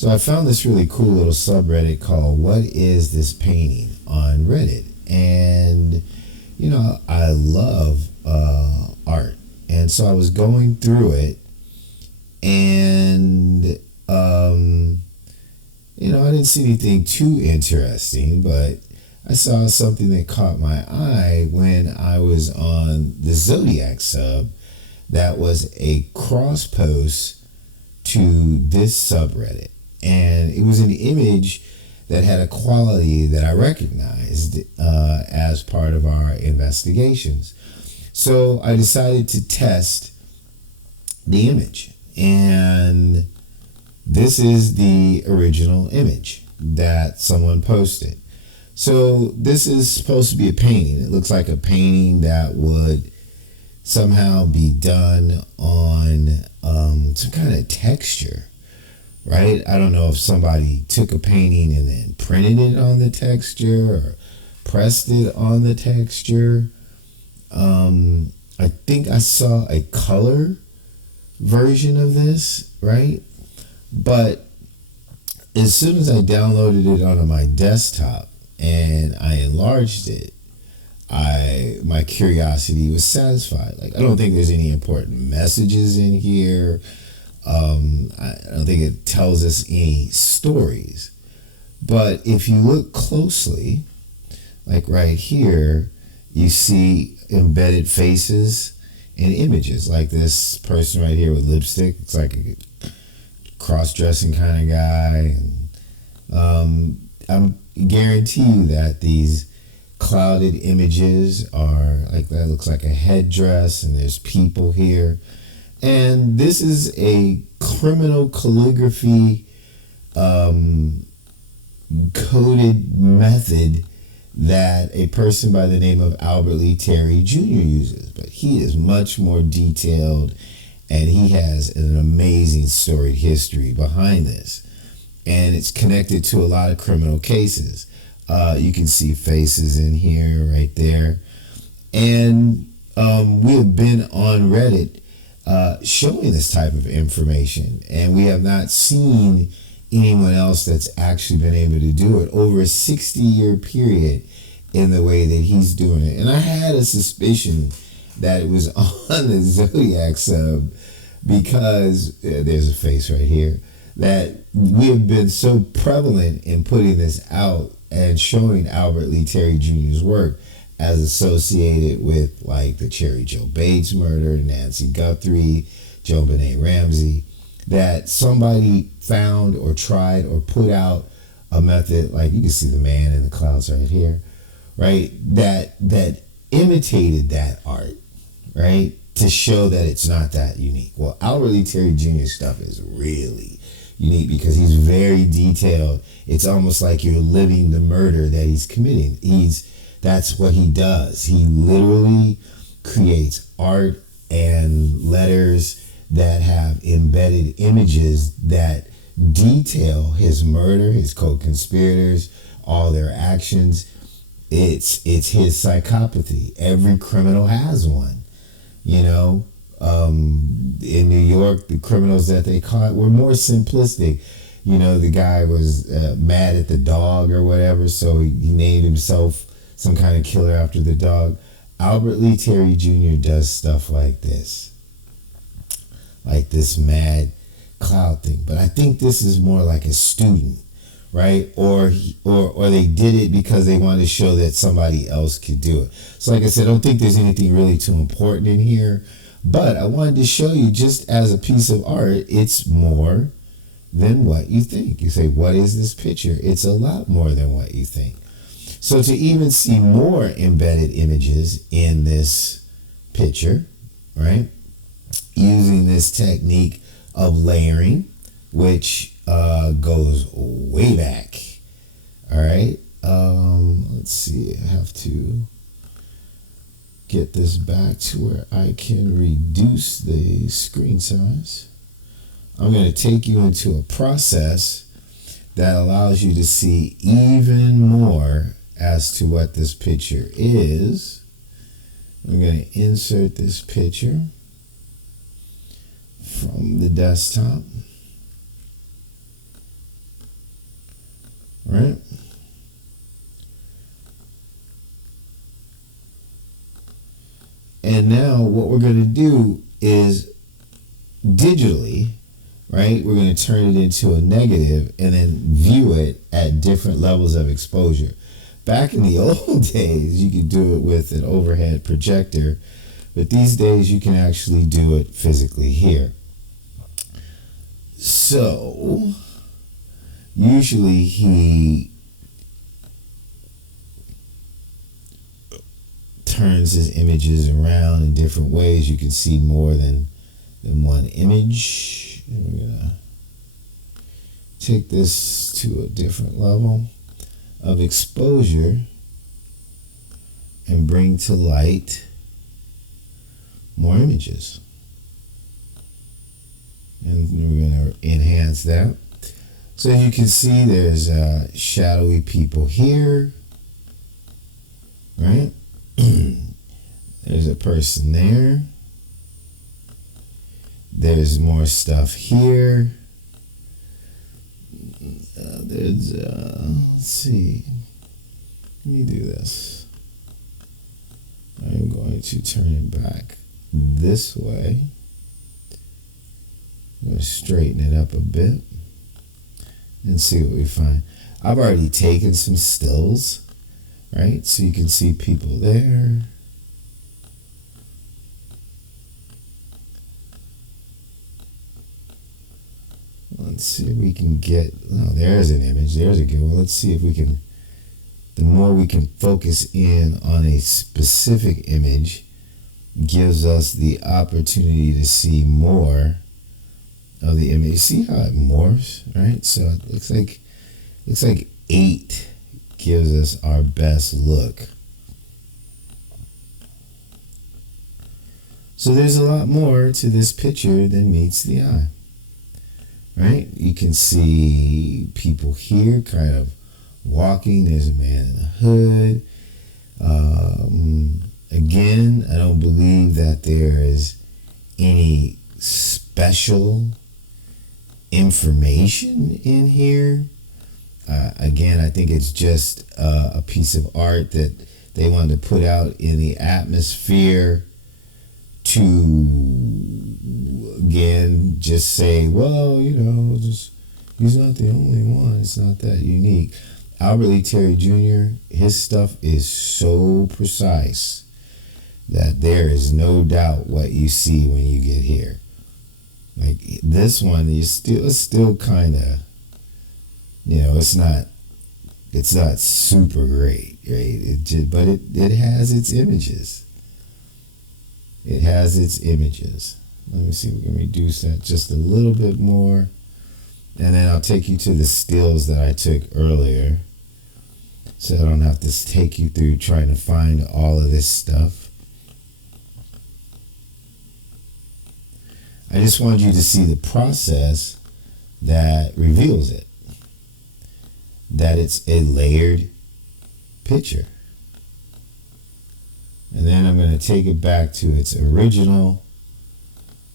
So I found this really cool little subreddit called "What Is This Painting" on Reddit, and I love art, and so I was going through it, and I didn't see anything too interesting, but I saw something that caught my eye when I was on the Zodiac sub. That was a cross post to this subreddit, and it was an image that had a quality that I recognized as part of our investigations. So I decided to test the image, and this is the original image that someone posted. So this is supposed to be a painting. It looks like a painting that would somehow be done on some kind of texture, right? I don't know if somebody took a painting and then printed it on the texture or pressed it on the texture. I think I saw a color version of this, right? But as soon as I downloaded it onto my desktop and I enlarged it, my curiosity was satisfied. Like, I don't think there's any important messages in here. I don't think it tells us any stories. But if you look closely, like right here, you see embedded faces and images, like this person right here with lipstick. It's like a cross-dressing kind of guy. And I guarantee you that these clouded images are like that. Looks like a headdress, and there's people here. And this is a criminal calligraphy coded method that a person by the name of Albert Lee Terry Jr. uses. But he is much more detailed, and he has an amazing storied history behind this. And it's connected to a lot of criminal cases. You can see faces in here, right there. And we have been on Reddit showing this type of information, and we have not seen anyone else that's actually been able to do it over a 60-year period in the way that he's doing it. And I had a suspicion that it was on the Zodiac sub because there's a face right here, that we have been so prevalent in putting this out and showing Albert Lee Terry Jr.'s work as associated with like the Cherry Joe Bates murder, Nancy Guthrie, JonBenet Ramsey, that somebody found or tried or put out a method, like you can see the man in the clouds right here, right, that imitated that art, right, to show that it's not that unique. Well, Albert Lee Terry Jr.'s stuff is really unique because he's very detailed. It's almost like you're living the murder that he's committing. That's what he does. He literally creates art and letters that have embedded images that detail his murder, his co-conspirators, all their actions. It's his psychopathy. Every criminal has one, in New York, the criminals that they caught were more simplistic. The guy was mad at the dog or whatever, so he named himself some kind of killer after the dog. Albert Lee Terry Jr. does stuff like this mad cloud thing. But I think this is more like a student, right? Or they did it because they wanted to show that somebody else could do it. So like I said, I don't think there's anything really too important in here. But I wanted to show you, just as a piece of art, it's more than what you think. You say, what is this picture? It's a lot more than what you think. So to even see more embedded images in this picture, right, using this technique of layering, which goes way back, all right. Let's see, I have to get this back to where I can reduce the screen size. I'm going to take you into a process that allows you to see even more as to what this picture is. I'm going to insert this picture from the desktop. now what we're going to do is digitally, right? We're going to turn it into a negative and then view it at different levels of exposure. Back in the old days, you could do it with an overhead projector, but these days you can actually do it physically here. So, usually he turns his images around in different ways. You can see more than one image. And we're gonna take this to a different level of exposure and bring to light more images. And we're gonna enhance that. So you can see there's shadowy people here, right? There's a person there. There's more stuff here. Let's see. Let me do this. I'm going to turn it back this way. I'm going to straighten it up a bit and see what we find. I've already taken some stills, right? So you can see people there. Let's see if we can get, oh, there's an image. There's a good one. Let's see if we can, the more we can focus in on a specific image, gives us the opportunity to see more of the image. See how it morphs, right? So it looks like 8 gives us our best look. So there's a lot more to this picture than meets the eye, right? You can see people here kind of walking. There's a man in the hood. Again, I don't believe that there is any special information in here. Again, I think it's just a piece of art that they wanted to put out in the atmosphere to, again, just say, well, you know, just he's not the only one. It's not that unique. Albert Lee Terry Jr., his stuff is so precise that there is no doubt what you see when you get here. Like this one, it's still kind of, you know, it's not super great, right? But it has its images. It has its images. Let me see if we can reduce that just a little bit more. And then I'll take you to the stills that I took earlier, so I don't have to take you through trying to find all of this stuff. I just wanted you to see the process that reveals it. That it's a layered picture. And then I'm going to take it back to its original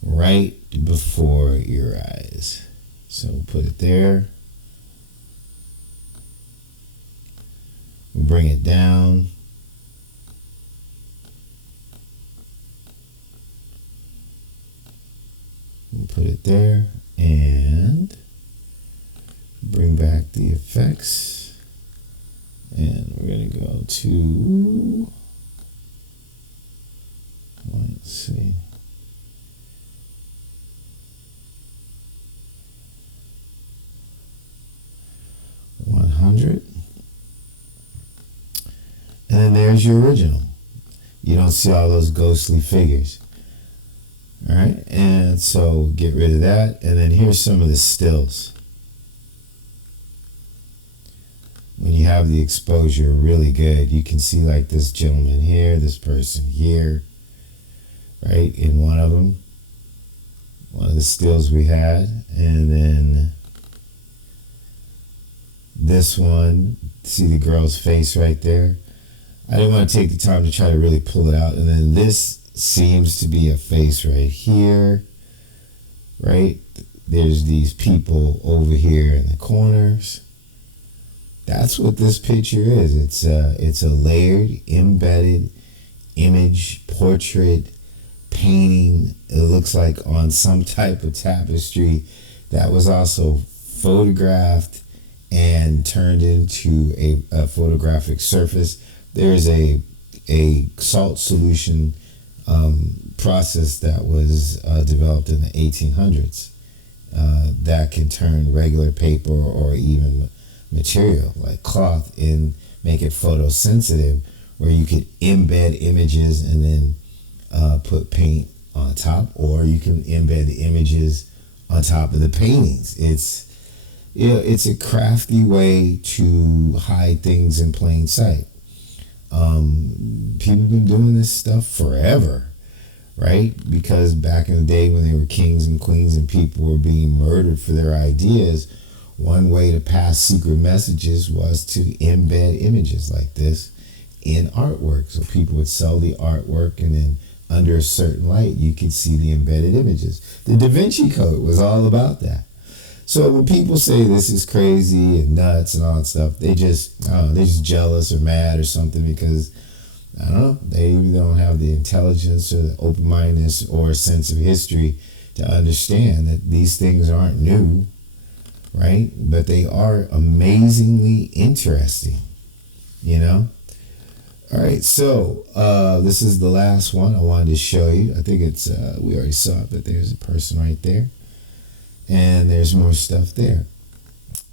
right before your eyes. So we'll put it there. We'll bring it down. We'll put it there and bring back the effects. And we're going to go to, let's see. $100. And then there's your original. You don't see all those ghostly figures. All right, and so get rid of that. And then here's some of the stills. When you have the exposure really good, you can see like this gentleman here, this person here, right, in one of them. One of the stills we had. And then this one, see the girl's face right there? I didn't want to take the time to try to really pull it out. And then this seems to be a face right here, right? There's these people over here in the corners. That's what this picture is. It's a layered, embedded image portrait painting, it looks like, on some type of tapestry that was also photographed and turned into a photographic surface. There's a salt solution process that was developed in the 1800s that can turn regular paper or even material like cloth and make it photosensitive, where you could embed images and then put paint on top, or you can embed the images on top of the paintings. It's a crafty way to hide things in plain sight. People have been doing this stuff forever, right? Because back in the day when they were kings and queens and people were being murdered for their ideas, one way to pass secret messages was to embed images like this in artwork. So people would sell the artwork, and then under a certain light, you could see the embedded images. The Da Vinci Code was all about that. So when people say this is crazy and nuts and all that stuff, they're just jealous or mad or something, because I don't know, they either don't have the intelligence or the open-mindedness or a sense of history to understand that these things aren't new, right? But they are amazingly interesting, you know? All right, so this is the last one I wanted to show you. I think it's, we already saw it, but there's a person right there. And there's more stuff there.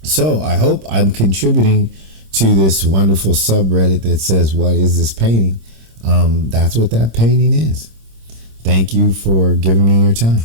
So I hope I'm contributing to this wonderful subreddit that says, what is this painting? That's what that painting is. Thank you for giving me your time.